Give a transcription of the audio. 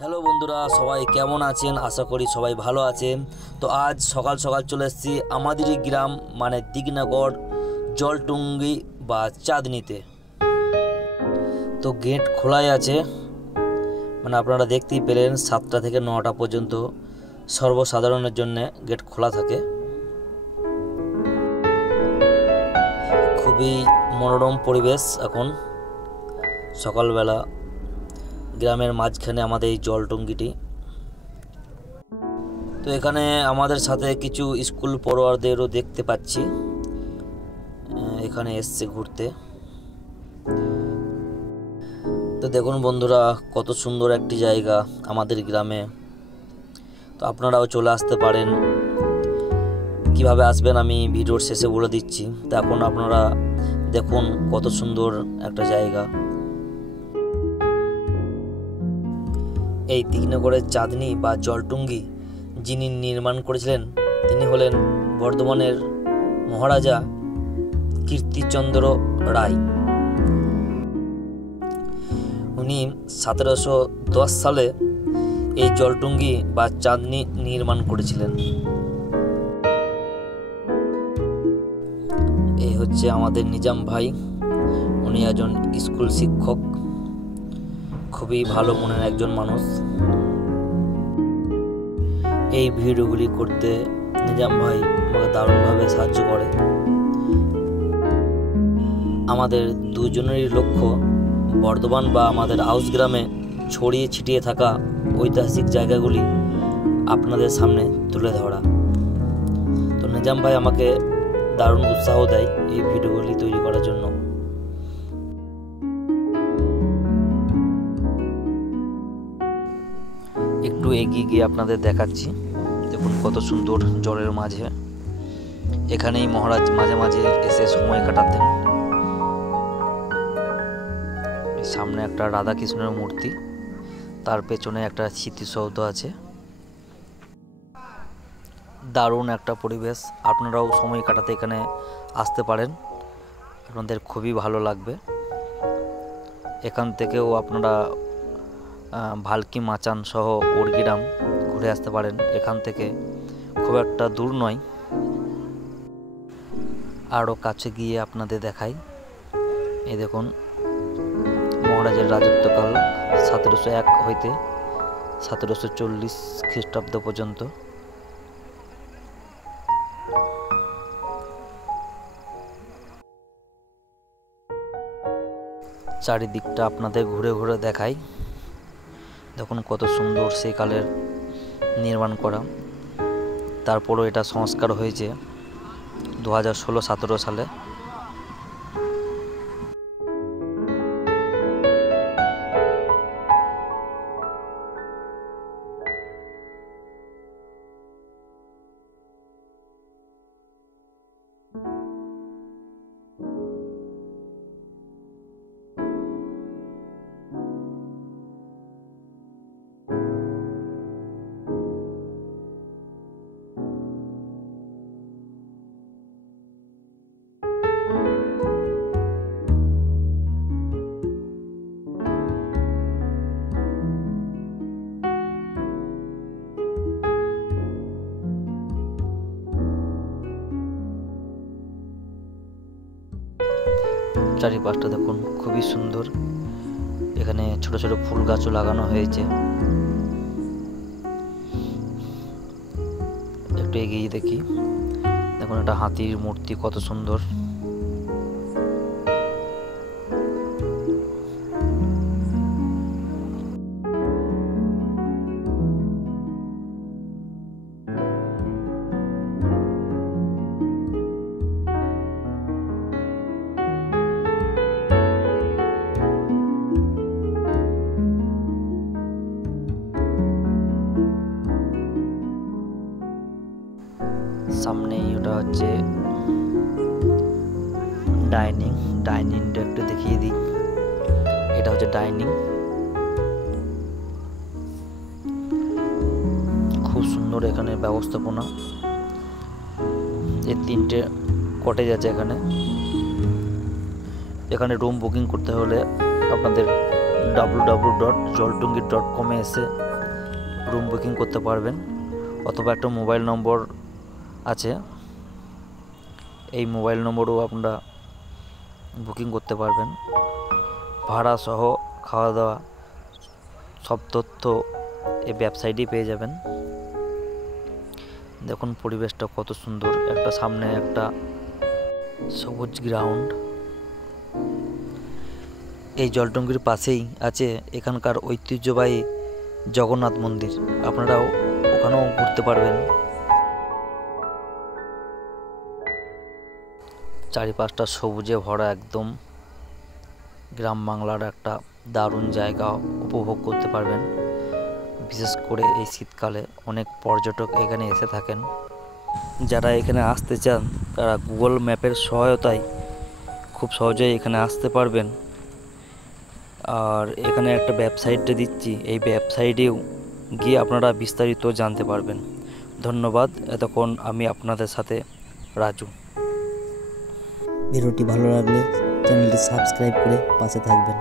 হ্যালো বন্ধুরা, সবাই কেমন আছেন? আশা করি সবাই ভালো আছেন। তো আজ সকাল সকাল চলে এসেছি আমাদেরই গ্রাম মানে দিগনগড় জলটুঙ্গি বা চাঁদনিতে। তো গেট খোলাই আছে, মানে আপনারা দেখতেই পেলেন 7টা থেকে 9টা পর্যন্ত সর্বসাধারণের জন্য গেট খোলা থাকে। খুবই মনোরম পরিবেশ এখন সকালবেলা গ্রামের মাঝখানে আমাদের এই জলটুঙ্গিটি। তো এখানে আমাদের সাথে কিছু স্কুল পড়ুয়াদেরও দেখতে পাচ্ছি, এখানে এসছে ঘুরতে। তো দেখুন বন্ধুরা, কত সুন্দর একটি জায়গা আমাদের গ্রামে। তো আপনারাও চলে আসতে পারেন। কিভাবে আসবেন আমি ভিডিওর শেষে বলে দিচ্ছি। তো এখন আপনারা দেখুন কত সুন্দর একটা জায়গা। এই দিগনগড়ের চাঁদনি বা জলটুঙ্গি যিনি নির্মাণ করেছিলেন তিনি হলেন বর্ধমানের মহারাজা কীর্তিচন্দ্র রায়। উনি 1710 সালে এই জলটুঙ্গি বা চাঁদনি নির্মাণ করেছিলেন। এই হচ্ছে আমাদের নিজাম ভাই, উনি একজন স্কুল শিক্ষক, খুবই ভালো মনের একজন মানুষ। এই ভিডিওগুলি করতে নিজাম ভাই আমাকে দারুণভাবে সাহায্য করে। আমাদের দুজনেরই লক্ষ্য বর্ধমান বা আমাদের আউশ গ্রামে ছড়িয়ে ছিটিয়ে থাকা ঐতিহাসিক জায়গাগুলি আপনাদের সামনে তুলে ধরা। তো নিজাম ভাই আমাকে দারুণ উৎসাহ দেয় এই ভিডিওগুলি তৈরি করার জন্য। একটু এগিয়ে গিয়ে আপনাদের দেখাচ্ছি, দেখুন কত সুন্দর জলের মাঝে। এখানেই মহারাজ মাঝে মাঝে এসে সময় কাটাতেন। সামনে একটা রাধা কৃষ্ণের মূর্তি, তার পেছনে একটা স্মৃতিসৌধ আছে। দারুণ একটা পরিবেশ, আপনারাও সময় কাটাতে এখানে আসতে পারেন, আপনাদের খুবই ভালো লাগবে। এখান থেকেও আপনারা ভালকি মাচান সহ উড়গ্রাম ঘুরে আসতে পারেন। এখান থেকে খুব একটা দূর নয়। আরও কাছে গিয়ে আপনাদের দেখাই। এই দেখুন মহারাজের রাজত্বকাল 1701 হইতে 1740 খ্রিস্টাব্দ পর্যন্ত। চারিদিকটা আপনাদের ঘুরে ঘুরে দেখাই। দেখুন কত সুন্দর সেই কালের নির্মাণ করা। তারপরও এটা সংস্কার হয়েছে 2016-17 সালে। চারিপাশটা দেখুন খুবই সুন্দর। এখানে ছোট ছোট ফুল গাছও লাগানো হয়েছে। একটু এগিয়ে দেখি, দেখুন একটা হাতির মূর্তি কত সুন্দর। সামনেই ওটা হচ্ছে ডাইনিংটা একটু দেখিয়ে দিই। এটা হচ্ছে ডাইনিং, খুব সুন্দর এখানে ব্যবস্থাপনা। এই 3টে কটেজ আছে এখানে। এখানে রুম বুকিং করতে হলে আপনাদের www.joltungi.com এসে রুম বুকিং করতে পারবেন, অথবা একটা মোবাইল নম্বর আছে, এই মোবাইল নম্বরও আপনারা বুকিং করতে পারবেন। ভাড়া সহ খাওয়া দাওয়া সব তথ্য এই ওয়েবসাইটেই পেয়ে যাবেন। দেখুন পরিবেশটা কত সুন্দর, একটা সামনে একটা সবুজ গ্রাউন্ড। এই জলটুঙ্গির পাশেই আছে এখানকার ঐতিহ্যবাহী জগন্নাথ মন্দির, আপনারাও ওখানেও ঘুরতে পারবেন। চারিপাশটা সবুজে ভরা একদম গ্রাম বাংলার একটা দারুণ জায়গা উপভোগ করতে পারবেন। বিশেষ করে এই শীতকালে অনেক পর্যটক এখানে এসে থাকেন। যারা এখানে আসতে চান তারা গুগল ম্যাপের সহায়তায় খুব সহজেই এখানে আসতে পারবেন। আর এখানে একটা ওয়েবসাইটটা দিচ্ছি, এই ওয়েবসাইটেও গিয়ে আপনারা বিস্তারিত জানতে পারবেন। ধন্যবাদ, এতক্ষণ আমি আপনাদের সাথে রাজু। ভিডিওটি ভালো লাগলে চ্যানেলটি সাবস্ক্রাইব করে পাশে থাকবেন।